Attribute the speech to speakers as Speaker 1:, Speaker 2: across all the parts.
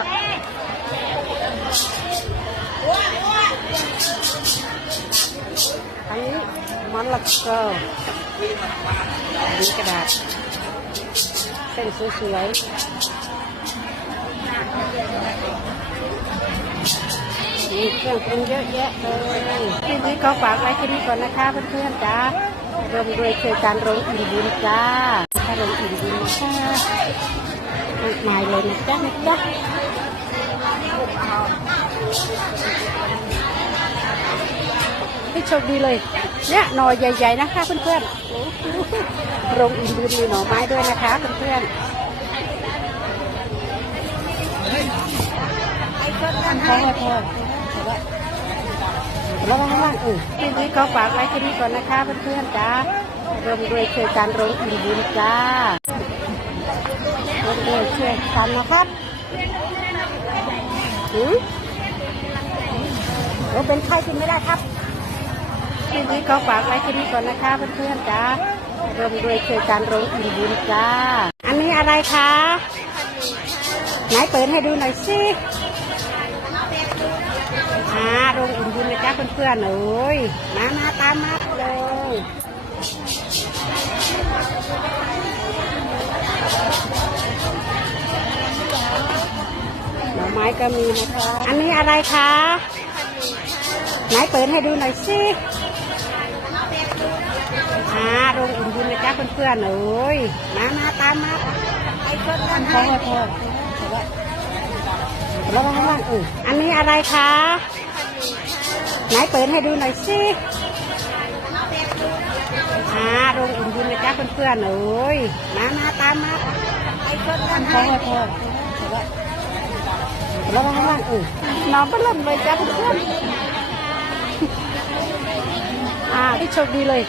Speaker 1: อกอันนี้มันละก็อันนี้กระดาษ เส้นสวยๆมีเครื่องปรุงเยอะแยะเลยทีนี้ก็ฝากไว้แค่นี้ก่อนนะคะเพื่อนๆจ้า รวมด้วยช่วยการโรงอิ่มบุญจ้าถ้าโรงอิ่มบุญนะคะมากมายเลยนะจ๊ะนะจ๊ะให้โชคดีเลย เนี่ยหน่อใหญ่ ๆ นะคะเพื่อนๆโอ้โหโรงอิ่มบุญมีหน่อไม้ด้วยนะคะเพื่อนๆพอพอ แล้วข้างล่างเออทีนี้ก็ฝากไว้แค่นี้ก่อนนะคะเพื่อนๆจ้ารวมด้วยช่วยกันโรงอิ่มบุญจ้ารวมด้วยช่วยกันนะครับหืมเราเป็นใครกินไม่ได้ครับทีนี้ก็ฝากไว้แค่นี้ก่อนนะคะเพื่อนๆจ้ารวมด้วยช่วยกันโรงอิ่มบุญจ้า อันนี้อะไรคะไหนเปิดให้ดูหน่อยสิ อ่าโรงอุ่นบุญนะจ๊ะเพื่อนๆเอ้ยมามาตามมาเลยหน่อไม้ก็มีนะคะ อันนี้อะไรคะไหนเปิดให้ดูหน่อยสิอ่าโรงอุ่นบุญนะจ๊ะเพื่อนๆเอ้ยมามาตามมาพอพอพอแล้ วข้างล่างเอออันนี้อะไรคะไหนเปิดให้ดูหน่อยสิอ่าโรงอุ่นบุญนะจ๊ะเพื่อนๆเอ้ยมามาตามมาพอพอแล้วข้างล่างเออน้องก็เริ่มเลยจ้ะเพื่อนๆอ่าที่โชคดีเลย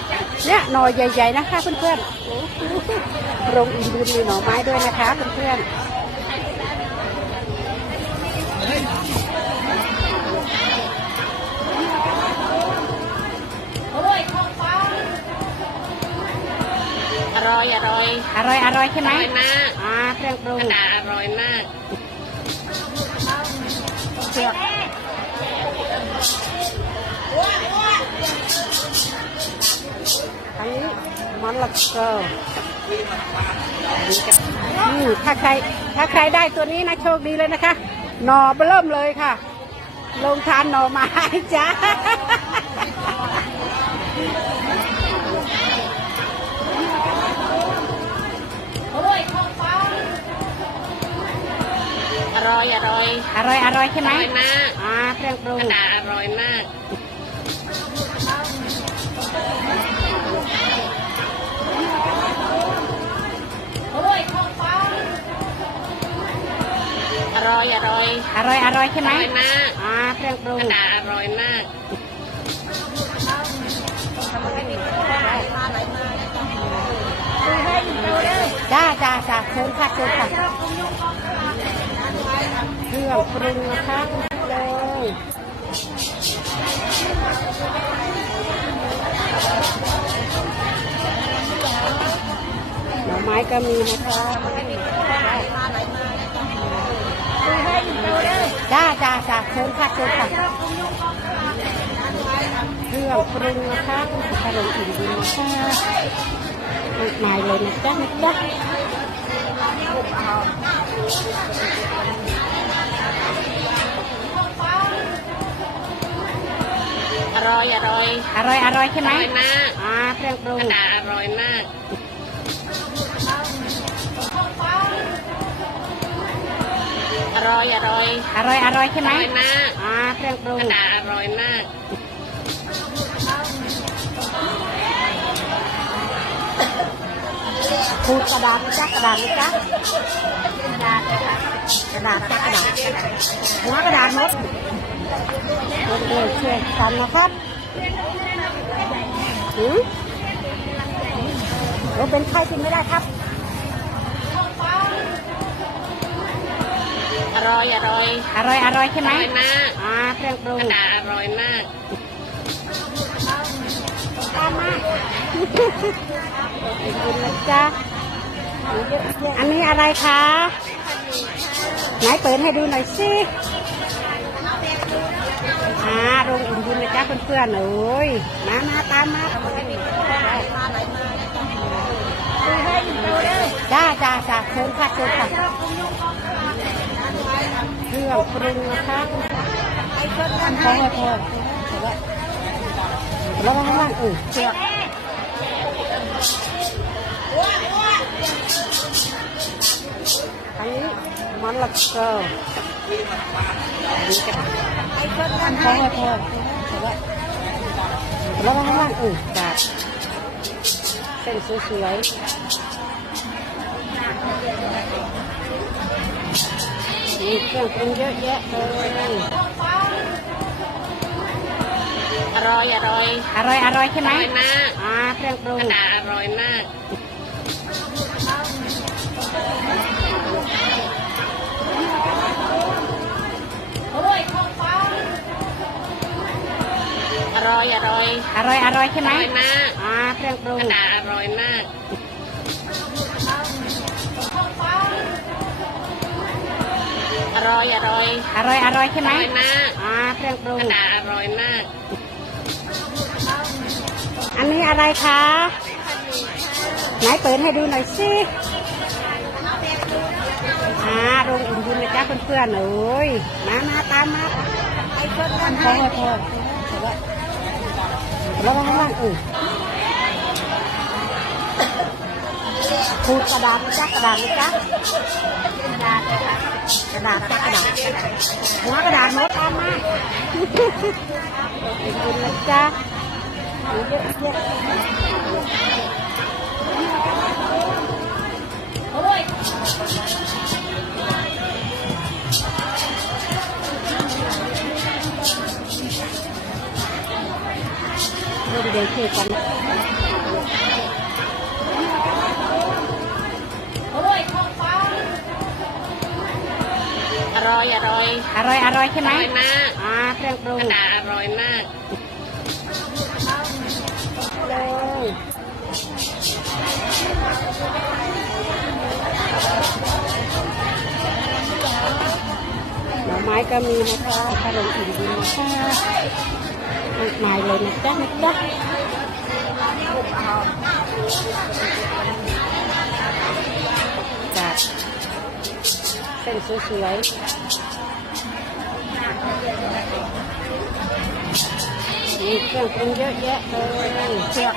Speaker 1: เนี่ยหน่อใหญ่ ๆ นะคะเพื่อนๆโอ้โหโรงอุ่นบุญมีหน่อไม้ด้วยนะคะเพื่อนๆ
Speaker 2: อร่อย อร่อย
Speaker 1: อร่อย อร่อยใช่ไหม
Speaker 2: อร่อยมาก
Speaker 1: อ่าเครื่องปรุง
Speaker 2: กระดาษอร่อยมาก
Speaker 1: เชือกอันนี้มันละก็อืมถ้าใคร ถ้าใครได้ตัวนี้นะโชคดีเลยนะคะ หน่อเริ่มเลยค่ะ ลงทานหน่อไม้จ้า
Speaker 2: อร่อยอร่อย
Speaker 1: อร่อยอร่อยใช่
Speaker 2: อ
Speaker 1: ไหม
Speaker 2: ร่อยมาก
Speaker 1: อ่าเครื่องปรุ
Speaker 2: ก
Speaker 1: ง
Speaker 2: ระดาษอร่อยมาก อยอร่อย
Speaker 1: อร่อยใช่
Speaker 2: อ
Speaker 1: ไหม
Speaker 2: ร่อยมาก
Speaker 1: อ่าเครื่องปรุ
Speaker 2: ก
Speaker 1: ง
Speaker 2: ระดาษอร่อยมาก
Speaker 1: จ้าจ้าจ้าเชิญค่ะเชิญค่ะเครื่องปรุงนะคะเลยหน่อไม้ก็มีนะคะ จ้าจ้าจ้าเชิญค่ะเชิญค่ะเครื่องปรุงนะคะขนมอิ่มบุญนะคะมากมายเลยนะจ๊ะนะจ๊ะ
Speaker 2: อร่อยอร่อย
Speaker 1: อร่อยอร่อยใช่
Speaker 2: อ
Speaker 1: ไหม
Speaker 2: ร่อยมาก
Speaker 1: อ่าเครื่องปรุ
Speaker 2: ก
Speaker 1: ง
Speaker 2: ระดาษอร่อยมาก ร่อยอร่อย
Speaker 1: อร่อยอร่อยใช่
Speaker 2: อ
Speaker 1: ไหม
Speaker 2: ร่อยมาก
Speaker 1: อ่าเครื่องปรุ
Speaker 2: ก
Speaker 1: ง
Speaker 2: ระดาษอร่อยมาก
Speaker 1: ขูดกระดาษนะจ๊ะกระดาษนะจ๊ะกระดาษนะคะกระดาษจ้ะกระดาษหัวกระดาษหมดหมดเลยช่วยกันนะครับหืมเราเป็นใครกินไม่ได้ครับ
Speaker 2: อร่อยอร่อย
Speaker 1: อร่อยอร่อยใช่
Speaker 2: อ
Speaker 1: ไหม
Speaker 2: ร่อยมาก
Speaker 1: อ่าเครื่องปรุ
Speaker 2: ก
Speaker 1: ง
Speaker 2: ระดาษอร่อยมาก
Speaker 1: ตามมาขอบคุณนะจ๊ะอันนี้อะไรคะไหไหนเปิดให้ดูหน่อยสิอ่าโรงอุ่นบุญนะจ๊ะเพื่อนๆเอ้ยมามาตามมาจ้าจ้าจ้าเชิญค่ะเชิญค่ะ เครื่องปรุงนะคะพอพอพอแล้วข้างล่างเออเชือกอันนี้มันละก็พอพอพอแล้วข้างล่างเออจ้าเส้นสวยๆ มีเครื่องปรุงเยอะแยะเลย
Speaker 2: อร่อยอร่อย
Speaker 1: อร่อยอร่อยใช่
Speaker 2: อ
Speaker 1: ไหม
Speaker 2: ร่อยมาก
Speaker 1: อ่าเครื่องปรุ
Speaker 2: ก
Speaker 1: ง
Speaker 2: ระดาษอร่อยมากอร่อยอร่อย
Speaker 1: อร่อยอร่อยใช่
Speaker 2: อ
Speaker 1: ไหม
Speaker 2: ร่อยมาก
Speaker 1: อ่าเครื่องปรุ
Speaker 2: ก
Speaker 1: ง
Speaker 2: ระดาษอร่อยมาก ร่อยอร่อย
Speaker 1: อร่อยอร่อยใช่
Speaker 2: อ
Speaker 1: ไหม
Speaker 2: ร่อยมาก
Speaker 1: อ่าเครื่องปรุ
Speaker 2: ก
Speaker 1: ง
Speaker 2: ระดาษอร่อยมาก
Speaker 1: อันนี้อะไรคะไหนเปิดให้ดูหน่อยสิอ่าโรงอุ่นบุญนะจ๊ะเพื่อนๆเอ้ยมามาตามมาพอพอพอแล้วข้างล่างเออ ขูดกระดาษนะจ๊ะกระดาษนะจ๊ะกระดาษนะคะกระดาษจ้ะกระดาษหัวกระดาษหมดตามมาขอบคุณนะจ๊ะมีเยอะแยะเริ่มเดินเที่ยวกัน
Speaker 2: อร่อยอร่อย
Speaker 1: ใช่
Speaker 2: อ
Speaker 1: ไหม
Speaker 2: ร่อยมาก
Speaker 1: อ่าเครื่องปรุ
Speaker 2: ก
Speaker 1: ง
Speaker 2: ระดาษอร่อยมาก
Speaker 1: เลยหน่อไม้ก็มีนะคะขนมอิ่มดีนะคะมากมายเลยนะจ๊ะนะจ๊ะจัดเส้นสวยๆ มีเครื่องปรุงเยอะแยะเลยเชือก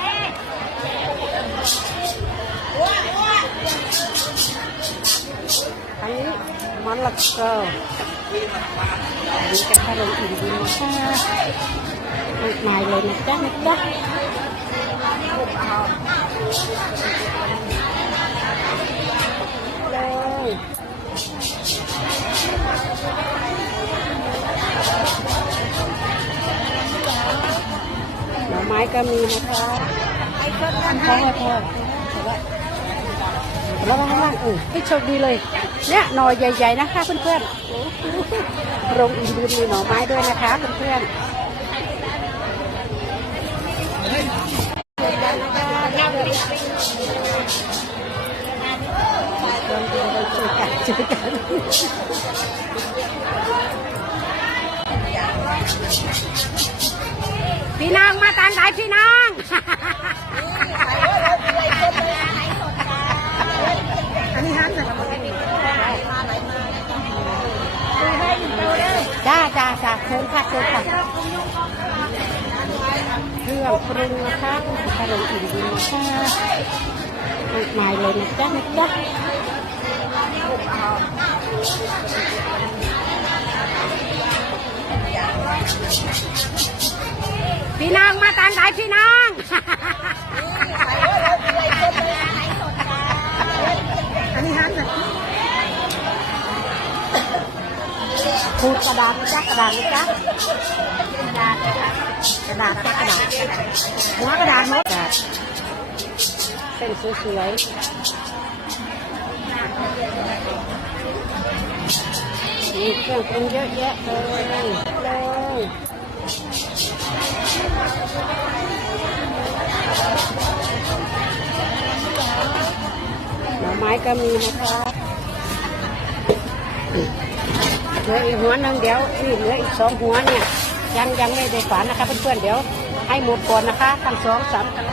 Speaker 1: อันนี้มันละก็มีแต่ขนมอิ่มดีนะคะมากมายเลยนะจ๊ะนะจ๊ะ ก็มีนะคะพอพอแล้วข้างล่างเออให้โชคดีเลย เนี่ยหน่อใหญ่ๆนะคะเพื่อนๆโรงอินบุญมีหน่อไม้ด้วยนะคะเพื่อนๆช่วยกันช่วยกัน พี่นางมาตามไหนพี่นางอันนี้ฮันนะครับจ้าจ้าจ้าเชิญค่ะเชิญค่ะเครื่องปรุงนะคะขนมอิ่มดีนะคะมากมายเลยนะจ๊ะนะจ๊ะ พี่นางมาตามไหนพี่นางอันนี้ฮันนะขูดกระดาษจ๊ะกระดาษจ๊ะกระดาษกระดาษจ้ะกระดาษหัวกระดาษหมดกระดาษเส้นสวยๆมีเครื่องปรุงเยอะแยะเลยเลย ม้ก็มีนะคะเหลืออีกหัวหนึ่งเดี๋ยวนี่เหลืออีกสองหัวเนี่ยยังยังไม่ได้ฝานนะคะเพื่อนๆเดี๋ยวให้หมดก่อนนะคะทั้งสองสามกระ